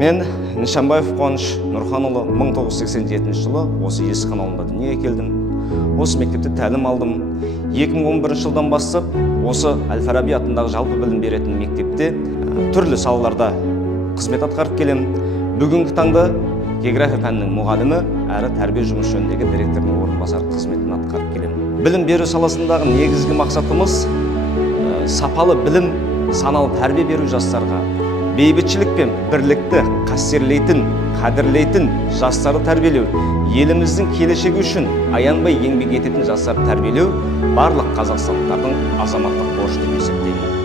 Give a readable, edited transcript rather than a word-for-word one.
Мен Нишанбаев Қуаныш Нұрханұлы 1987 жылы осы Есіқан ауылында дүниеге келдім. Осы мектепте тәлім алдым. 2011 жылдан бастап осы Әл-Фараби атындағы жалпы білім беретін мектепте түрлі салаларда қызмет атқарып келем. Бүгінгі таңда география пәнінің мұғалімі әрі тәрбие жұмыс жөніндегі директорының орынбасары қызметін атқарып келем. Білім беру саласындағы негізгі мақсатымыз сапалы білім, саналы тәрбие беру жастарға, бейбітшілік пен бірлікті қастерлейтін, қадірлейтін жастарды тәрбиелеу, еліміздің келешегі үшін аянбай еңбек ететін жастарды тәрбиелеу барлық қазақстандықтардың азаматтық борышы деп есептеймін.